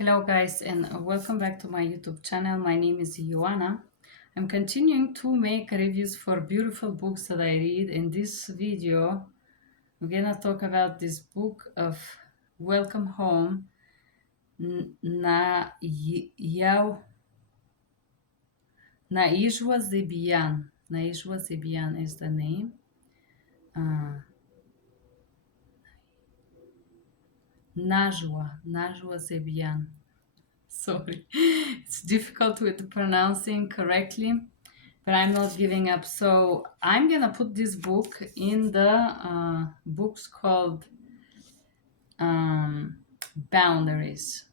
Hello, guys, and welcome back to my YouTube channel. My name is Ioana. I'm continuing to make reviews for beautiful books that I read. In this video, we're gonna talk about this book of Welcome Home. Yao Najwa Zebian. Najwa Zebian is the name. Uh, Najwa Zebian. Sorry, it's difficult with pronouncing correctly, but I'm not giving up. So I'm gonna put this book in the books called um, Boundaries,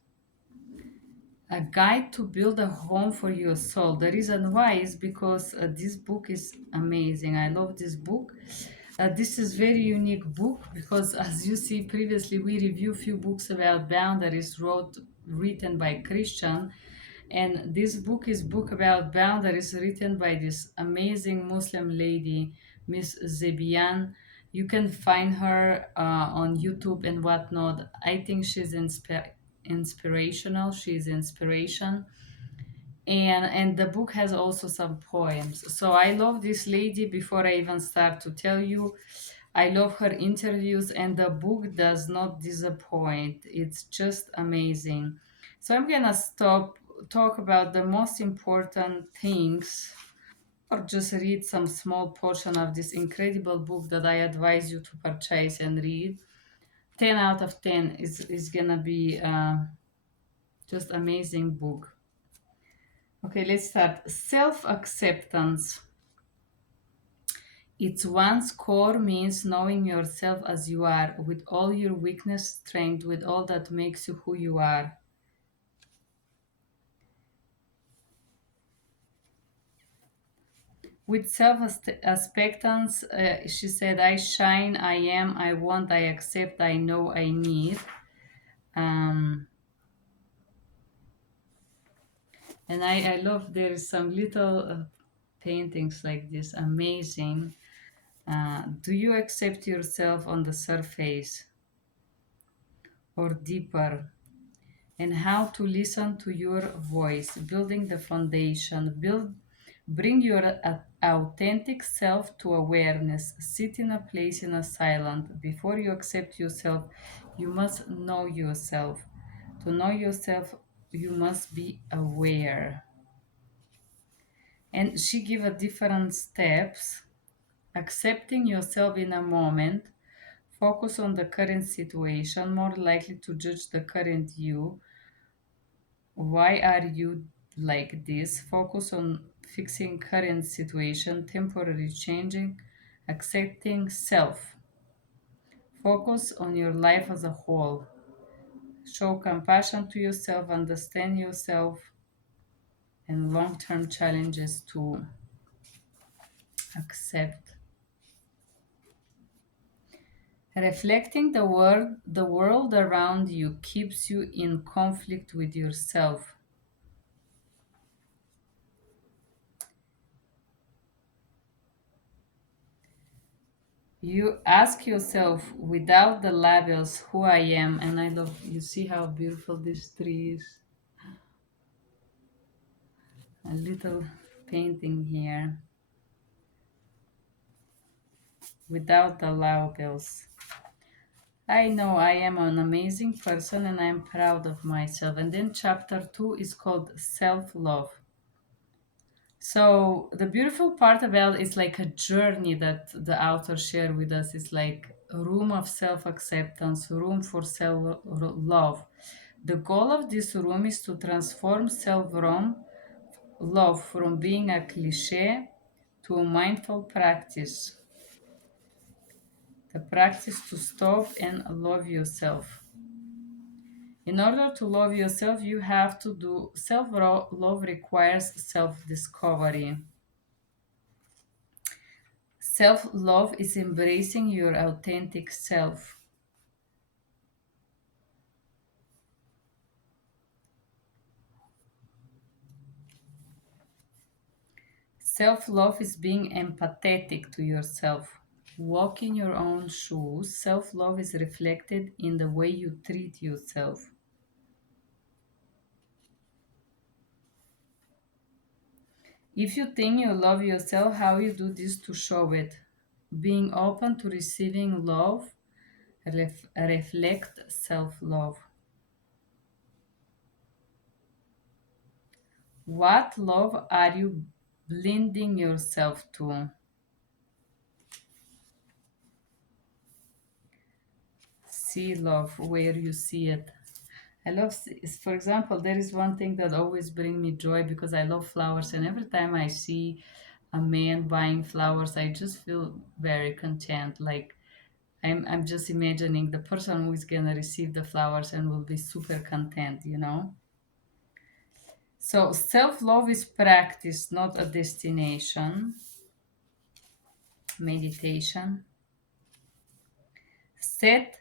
a guide to build a home for your soul. The reason why is because this book is amazing. I love this book. This is very unique book because, as you see previously, we review few books about boundaries written by Christian, and this book is book about boundaries written by this amazing Muslim lady, Miss Zebian. You can find her on YouTube and whatnot. I think she's inspirational. She's inspiration, and the book has also some poems. So I love this lady. Before I even start to tell you, I love her interviews, and the book does not disappoint. It's just amazing. So I'm gonna stop talk about the most important things, or just read some small portion of this incredible book that I advise you to purchase and read. 10 out of 10 is gonna be just amazing book. Okay, let's start. Self acceptance. Its one's core means knowing yourself as you are, with all your weakness, strength, with all that makes you who you are. With self acceptance, she said, I shine, I am, I want, I accept, I know, I need. Um, and I love there is some little paintings like this, amazing. Do you accept yourself on the surface or deeper? And how to listen to your voice, building the foundation. Bring your authentic self to awareness. Sit in a place in a silent. Before you accept yourself, you must know yourself. To know yourself, you must be aware. And she give a different steps. Accepting yourself in a moment. Focus on the current situation, more likely to judge the current you. Why are you like this? Focus on fixing current situation, temporary changing, accepting self. Focus on your life as a whole. Show compassion to yourself, understand yourself, and long term challenges to accept. Reflecting the world around you keeps you in conflict with yourself. You ask yourself without the labels who I am, and I love you see how beautiful this tree is. A little painting here without the labels. I know I am an amazing person and I'm proud of myself. And then chapter 2 is called self love. So the beautiful part about it's like a journey that the author shared with us. It's like a room of self-acceptance, room for self-love. The goal of this room is to transform self-love from being a cliche to a mindful practice. The practice to stop and love yourself. In order to love yourself, you have to do self-love requires self-discovery. Self love is embracing your authentic self. Self love is being empathetic to yourself. Walk in your own shoes. Self love is reflected in the way you treat yourself. If you think you love yourself, how you do this to show it? Being open to receiving love reflect self-love. What love are you blending yourself to? See love where you see it. I love, for example, there is one thing that always bring me joy because I love flowers, and every time I see a man buying flowers, I just feel very content. Like I'm just imagining the person who is gonna receive the flowers and will be super content. So self-love is practice, not a destination. Meditation. Set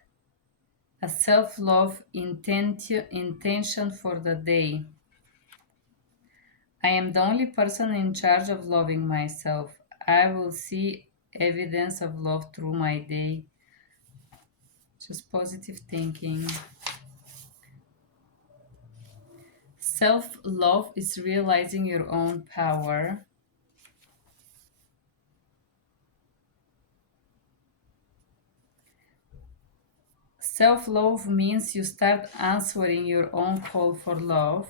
a self-love intention for the day. I am the only person in charge of loving myself. I will see evidence of love through my day. Just positive thinking. Self love is realizing your own power. Self love means you start answering your own call for love.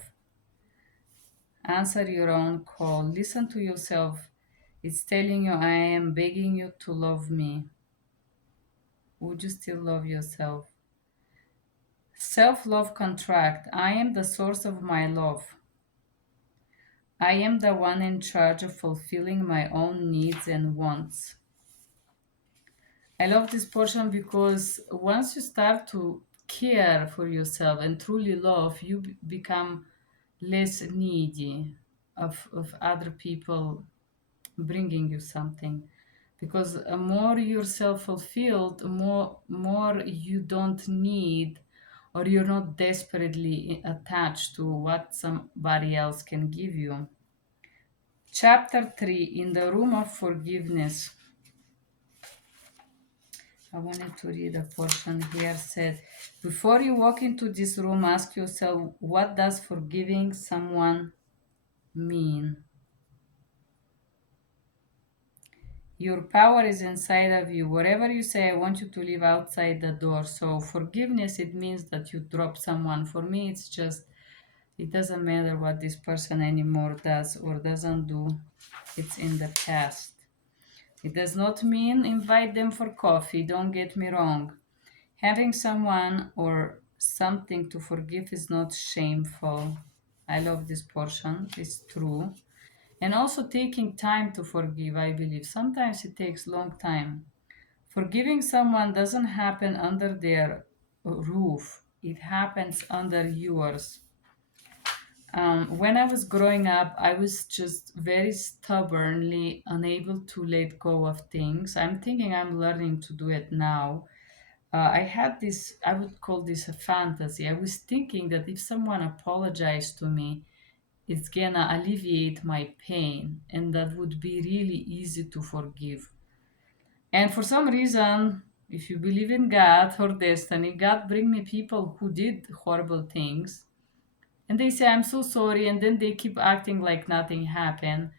Answer your own call. Listen to yourself. It's telling you, I am begging you to love me. Would you still love yourself? Self love contract. I am the source of my love. I am the one in charge of fulfilling my own needs and wants. I love this portion because once you start to care for yourself and truly love, you become less needy of other people bringing you something. Because more you're self-fulfilled, more you don't need, or you're not desperately attached to what somebody else can give you. Chapter 3, in the room of forgiveness. I wanted to read a portion here said, before you walk into this room, ask yourself, what does forgiving someone mean? Your power is inside of you. Whatever you say, I want you to leave outside the door. So forgiveness, it means that you drop someone. For me, it's just, it doesn't matter what this person anymore does or doesn't do. It's in the past. It does not mean invite them for coffee, don't get me wrong. Having someone or something to forgive is not shameful. I love this portion, it's true. And also taking time to forgive, I believe. Sometimes it takes long time. Forgiving someone doesn't happen under their roof, it happens under yours. When I was growing up, I was just very stubbornly unable to let go of things. I'm thinking I'm learning to do it now. I had this, I would call this a fantasy. I was thinking that if someone apologized to me, it's gonna alleviate my pain, and that would be really easy to forgive. And for some reason, if you believe in God or destiny, God bring me people who did horrible things and they say, I'm so sorry, and then they keep acting like nothing happened.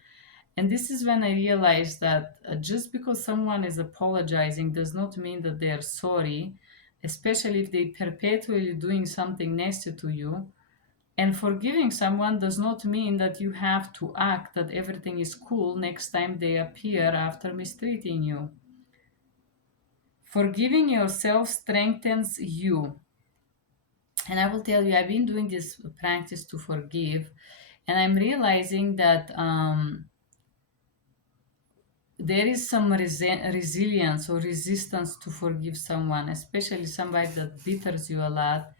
And this is when I realized that just because someone is apologizing does not mean that they are sorry, especially if they perpetually doing something nasty to you. And forgiving someone does not mean that you have to act that everything is cool next time they appear after mistreating you. Forgiving yourself strengthens you. And I will tell you, I've been doing this practice to forgive, and I'm realizing that there is some resilience or resistance to forgive someone, especially somebody that bitters you a lot.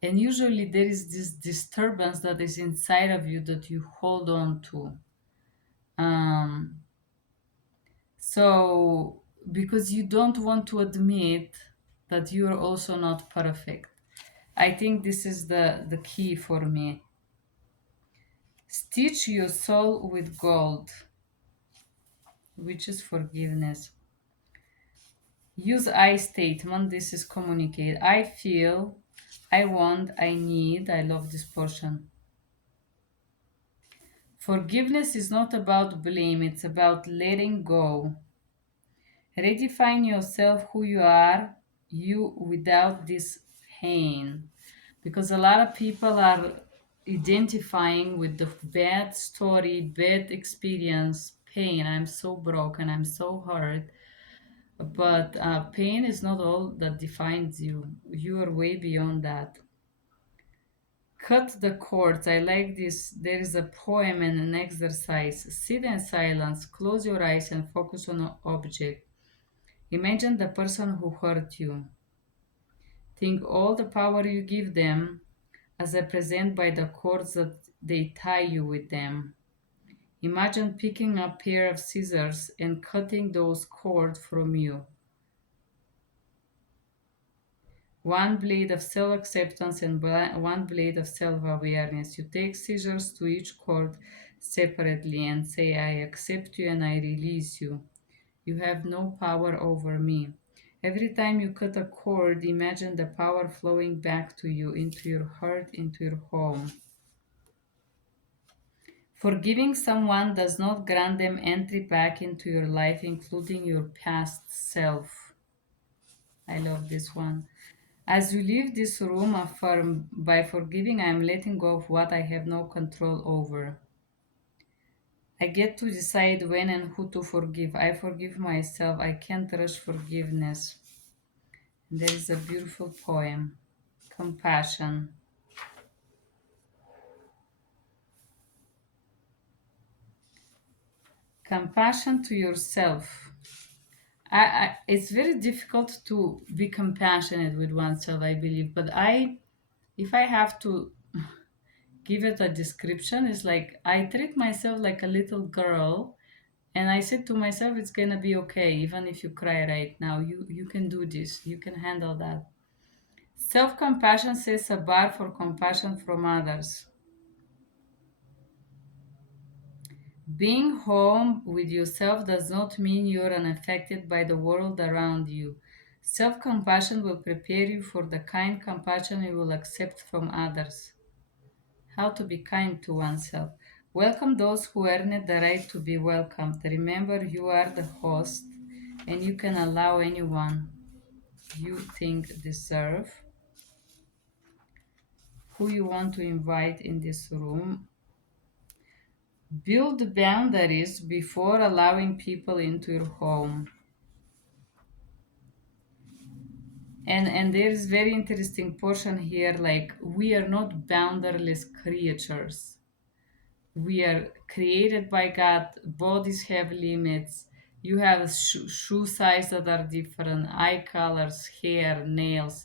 And usually there is this disturbance that is inside of you that you hold on to. Um, so, because you don't want to admit that you are also not perfect. I think this is the key for me. Stitch your soul with gold, which is forgiveness. Use I statement. This is communicate. I feel, I want, I need. I love this portion. Forgiveness is not about blame, it's about letting go. Redefine yourself who you are, you without this pain. Because a lot of people are identifying with the bad story, bad experience, pain. I'm so broken, I'm so hurt. But pain is not all that defines you. You are way beyond that. Cut the cords. I like this. There is a poem and an exercise. Sit in silence, close your eyes, and focus on an object. Imagine the person who hurt you. Think all the power you give them as represented by the cords that they tie you with them. Imagine picking up a pair of scissors and cutting those cords from you. One blade of self acceptance and one blade of self awareness. You take scissors to each cord separately and say, I accept you and I release you. You have no power over me. Every time you cut a cord, imagine the power flowing back to you, into your heart, into your home. Forgiving someone does not grant them entry back into your life, including your past self. I love this one. As you leave this room, affirm by forgiving, I am letting go of what I have no control over. I get to decide when and who to forgive. I forgive myself. I can't rush forgiveness. There is a beautiful poem. Compassion. Compassion to yourself. It's very difficult to be compassionate with oneself, I believe. But if I have to give it a description, it's like I treat myself like a little girl, and I said to myself, it's gonna be okay, even if you cry right now. You can do this. You can handle that. Self-compassion sets a bar for compassion from others. Being home with yourself does not mean you're unaffected by the world around you. Self compassion will prepare you for the kind compassion you will accept from others. How to be kind to oneself. Welcome those who earned the right to be welcomed. Remember, you are the host and you can allow anyone you think deserve, who you want to invite in this room. Build boundaries before allowing people into your home. And there is very interesting portion here, like we are not boundaryless creatures. We are created by God. Bodies have limits. You have shoe size that are different, eye colors, hair, nails.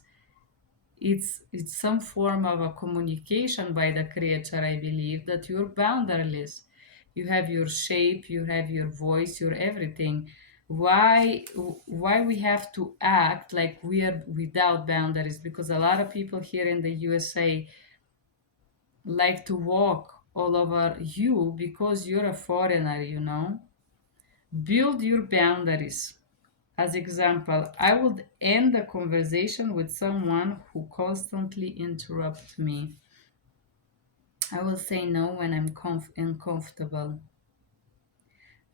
It's some form of a communication by the creator, I believe, that you're boundaryless. You have your shape, you have your voice, your everything. Why we have to act like we are without boundaries? Because a lot of people here in the USA like to walk all over you because you're a foreigner, you know. Build your boundaries. As example, I would end the conversation with someone who constantly interrupts me. I will say no when I'm uncomfortable.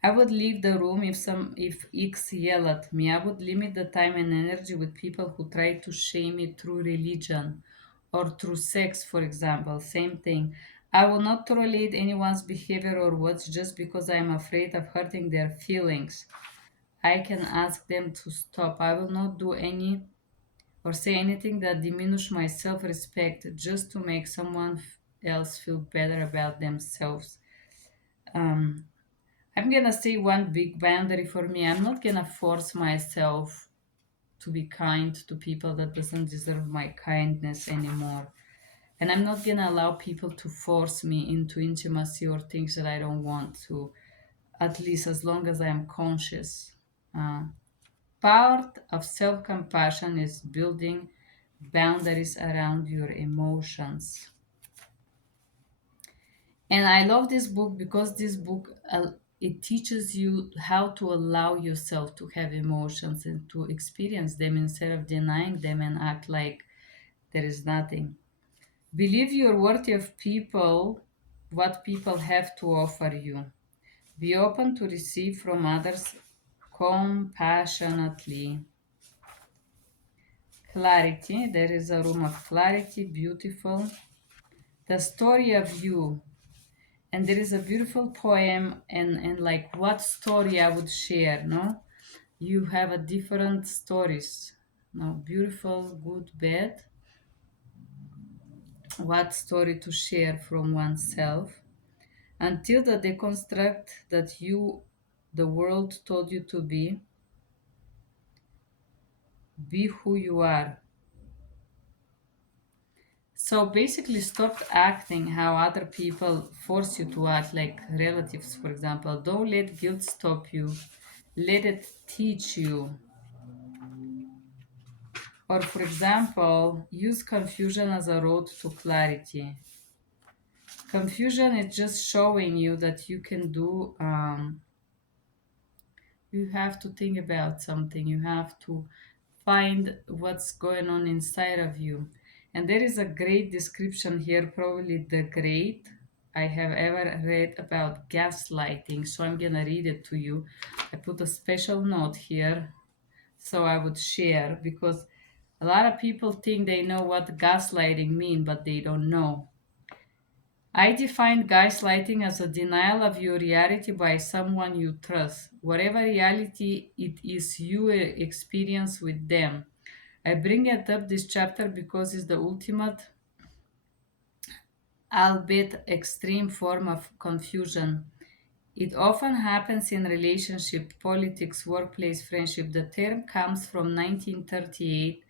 I would leave the room if X yell at me. I would limit the time and energy with people who try to shame me through religion or through sex, for example. Same thing. I will not tolerate anyone's behavior or words just because I am afraid of hurting their feelings. I can ask them to stop. I will not do any or say anything that diminish my self-respect just to make someone else feel better about themselves. Um, I'm gonna say one big boundary for me. I'm not gonna force myself to be kind to people that doesn't deserve my kindness anymore. And I'm not gonna allow people to force me into intimacy or things that I don't want to, at least as long as I am conscious. Uh, Part of self compassion is building boundaries around your emotions. And I love this book because this book it teaches you how to allow yourself to have emotions and to experience them instead of denying them and act like there is nothing. Believe you're worthy of people what people have to offer you. Be open to receive from others compassionately. Clarity, there is a room of clarity, beautiful. The story of you. And there is a beautiful poem, and like what story I would share, no? You have a different stories. No, beautiful, good, bad. What story to share from oneself until the deconstruct that you, the world told you to be who you are. So basically, stop acting how other people force you to act, like relatives, for example. Don't let guilt stop you, let it teach you. Or, for example, use confusion as a road to clarity. Confusion is just showing you that you can do, you have to think about something, you have to find what's going on inside of you. And there is a great description here, probably the great I have ever read about gaslighting. So I'm gonna read it to you. I put a special note here so I would share because a lot of people think they know what gaslighting mean, but they don't know. I define gaslighting as a denial of your reality by someone you trust, whatever reality it is you experience with them. I bring it up this chapter because it's the ultimate, albeit extreme, form of confusion. It often happens in relationship, politics, workplace, friendship. The term comes from 1938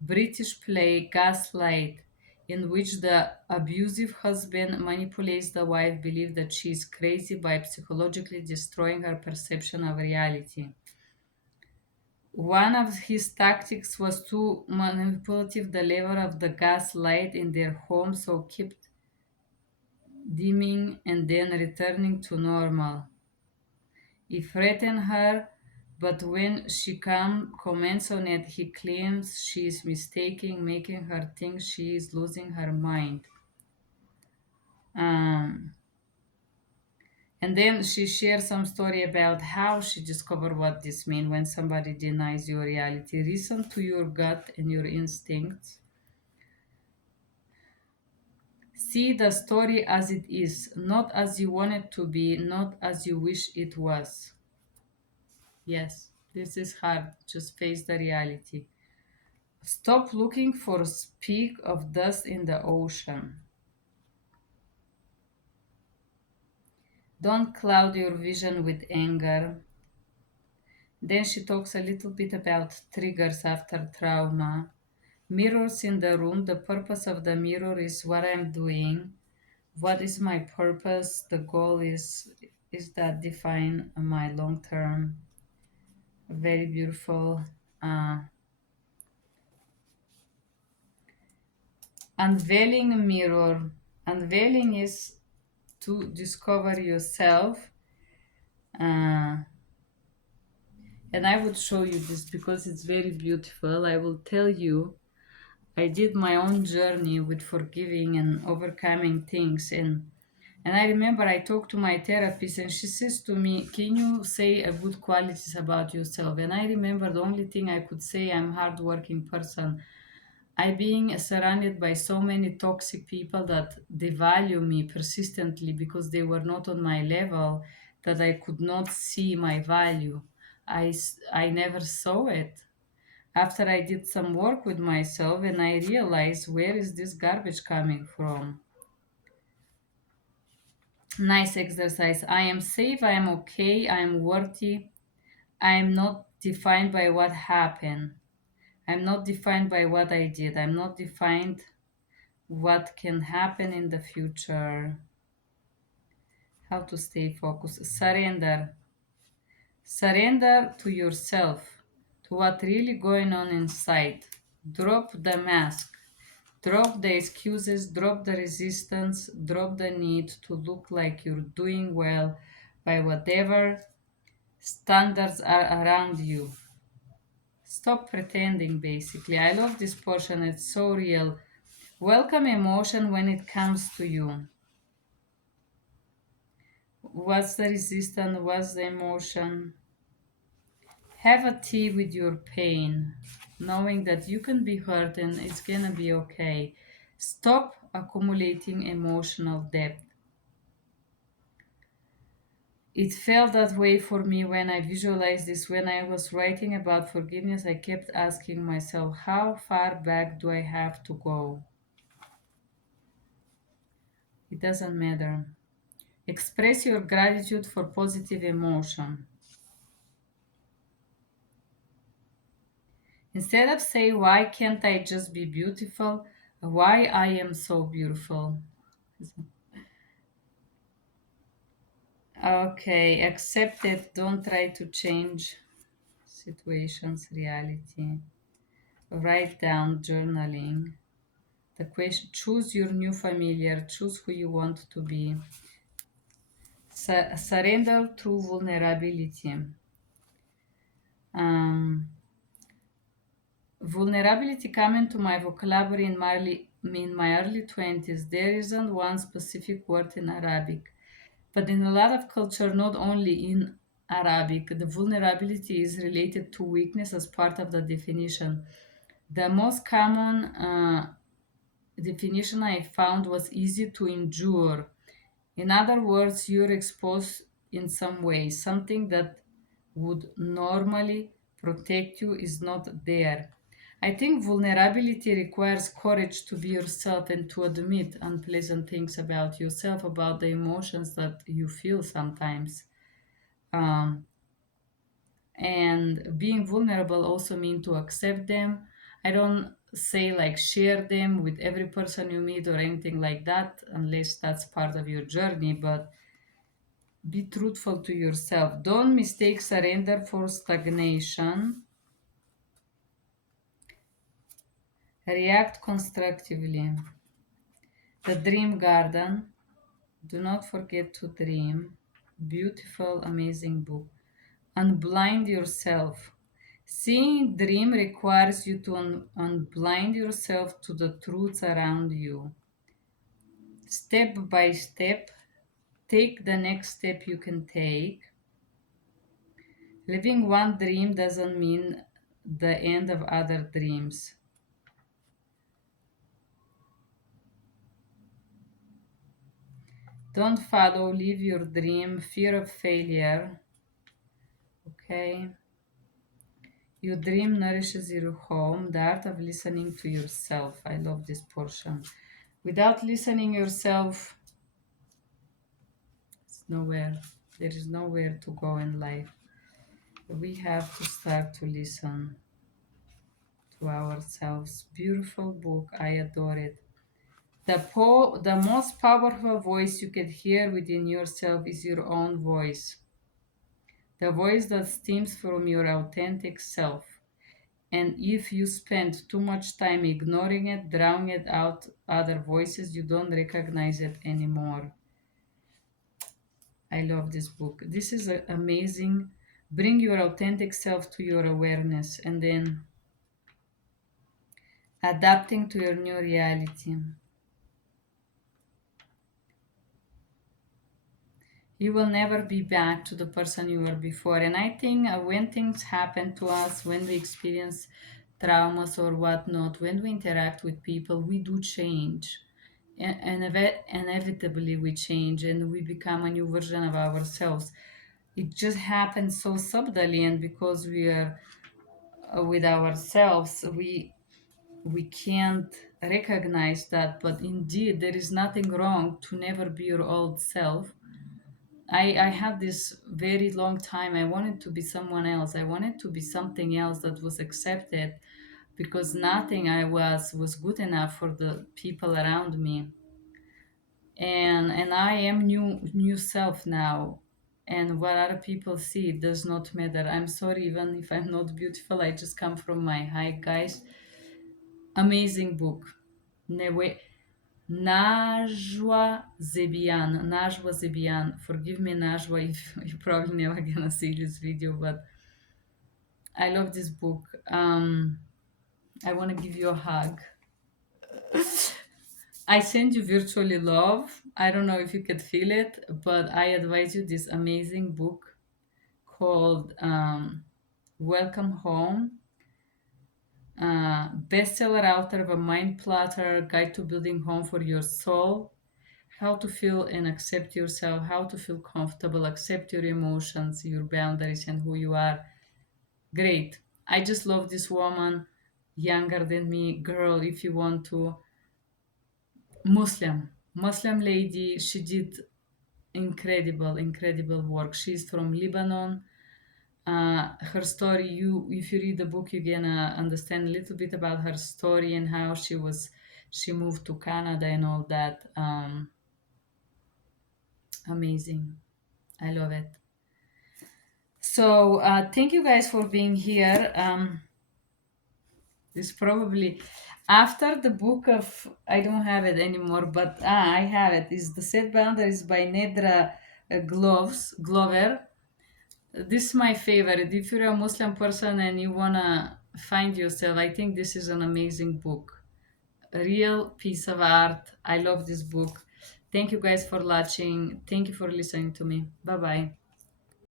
British play Gaslight, in which the abusive husband manipulates the wife believe that she is crazy by psychologically destroying her perception of reality. One of his tactics was to manipulate the level of the gas light in their home so kept dimming and then returning to normal. He threatened her, but when she comments on it, he claims she is mistaken, making her think she is losing her mind. Um, and then she shares some story about how she discovered what this means when somebody denies your reality. Listen to your gut and your instincts. See the story as it is, not as you want it to be, not as you wish it was. Yes, this is hard. Just face the reality. Stop looking for a speck of dust in the ocean. Don't cloud your vision with anger. Then she talks a little bit about triggers after trauma. Mirrors in the room. The purpose of the mirror is what I'm doing. What is my purpose? The goal is that define my long term. Very beautiful. Uh, Unveiling mirror. Unveiling is to discover yourself. Uh, and I would show you this because it's very beautiful. I will tell you, I did my own journey with forgiving and overcoming things. And I remember I talked to my therapist and she says to me, can you say a good qualities about yourself? And I remember the only thing I could say, I'm hardworking person. I being surrounded by so many toxic people that devalue me persistently because they were not on my level, that I could not see my value. I never saw it. After I did some work with myself and I realized where is this garbage coming from. Nice exercise. I am safe, I am okay, I am worthy. I am not defined by what happened. I'm not defined by what I did. I'm not defined what can happen in the future. How to stay focused. Surrender. Surrender to yourself, to what really going on inside. Drop the mask. Drop the excuses, drop the resistance, drop the need to look like you're doing well by whatever standards are around you. Stop pretending, basically. I love this portion, it's so real. Welcome emotion when it comes to you. What's the resistance? What's the emotion? Have a tea with your pain, knowing that you can be hurt and it's gonna be okay. Stop accumulating emotional debt. It felt that way for me when I visualized this. When I was writing about forgiveness, I kept asking myself, how far back do I have to go? It doesn't matter. Express your gratitude for positive emotion. Instead of say, why can't I just be beautiful? Why I am so beautiful? Okay, accept it. Don't try to change situations, reality. Write down, journaling. The question: choose your new familiar, choose who you want to be. Surrender through vulnerability. Um, Vulnerability came into my vocabulary in my early 20s. There isn't one specific word in Arabic, but in a lot of culture, not only in Arabic, the vulnerability is related to weakness as part of the definition. The most common definition I found was easy to endure. In other words, you're exposed in some way. Something that would normally protect you is not there. I think vulnerability requires courage to be yourself and to admit unpleasant things about yourself, about the emotions that you feel sometimes. Um, and being vulnerable also means to accept them. I don't say like share them with every person you meet or anything like that, unless that's part of your journey, but be truthful to yourself. Don't mistake surrender for stagnation. React constructively. The Dream Garden. Do not forget to dream. Beautiful, amazing book. Unblind yourself. Seeing dream requires you to unblind yourself to the truths around you. Step by step, take the next step you can take. Living one dream doesn't mean the end of other dreams. Don't follow, live your dream, fear of failure. Okay. Your dream nourishes your home, the art of listening to yourself. I love this portion. Without listening yourself, it's nowhere. There is nowhere to go in life. We have to start to listen to ourselves. Beautiful book. I adore it. The most powerful voice you can hear within yourself is your own voice. The voice that stems from your authentic self. And if you spend too much time ignoring it, drowning it out other voices, you don't recognize it anymore. I love this book. This is amazing. Bring your authentic self to your awareness and then adapting to your new reality. You will never be back to the person you were before. And I think when things happen to us, when we experience traumas or whatnot, when we interact with people, we do change. And inevitably, we change and we become a new version of ourselves. It just happens so subtly, and because we are with ourselves, we can't recognize that. But indeed, there is nothing wrong to never be your old self. I had this very long time. I wanted to be someone else. I wanted to be something else that was accepted because nothing I was good enough for the people around me. And I am new self now. And what other people see does not matter. I'm sorry, even if I'm not beautiful, I just come from my height, guys. Amazing book. Newe- Najwa Zebian. Forgive me, Najwa, if you're probably never gonna see this video, but I love this book. I want to give you a hug. I send you virtually love. I don't know if you could feel it, but I advise you this amazing book called Welcome Home. Bestseller author of A Mind Platter, Guide to Building Home for Your Soul. How to feel and accept yourself, how to feel comfortable, accept your emotions, your boundaries, and who you are. Great. I just love this woman, younger than me, girl, if you want to. Muslim lady. She did incredible work. She's from Lebanon. Her story, you if you read the book, you're gonna understand a little bit about her story and how she moved to Canada and all that. Amazing. I love it. So thank you guys for being here. This probably after the book of, I don't have it anymore, but I have it. Is the Set Boundaries by Nedra Glover. This is my favorite. If you're a Muslim person and you wanna find yourself, I think this is an amazing book. A real piece of art. I love this book. Thank you guys for watching. Thank you for listening to me. Bye bye.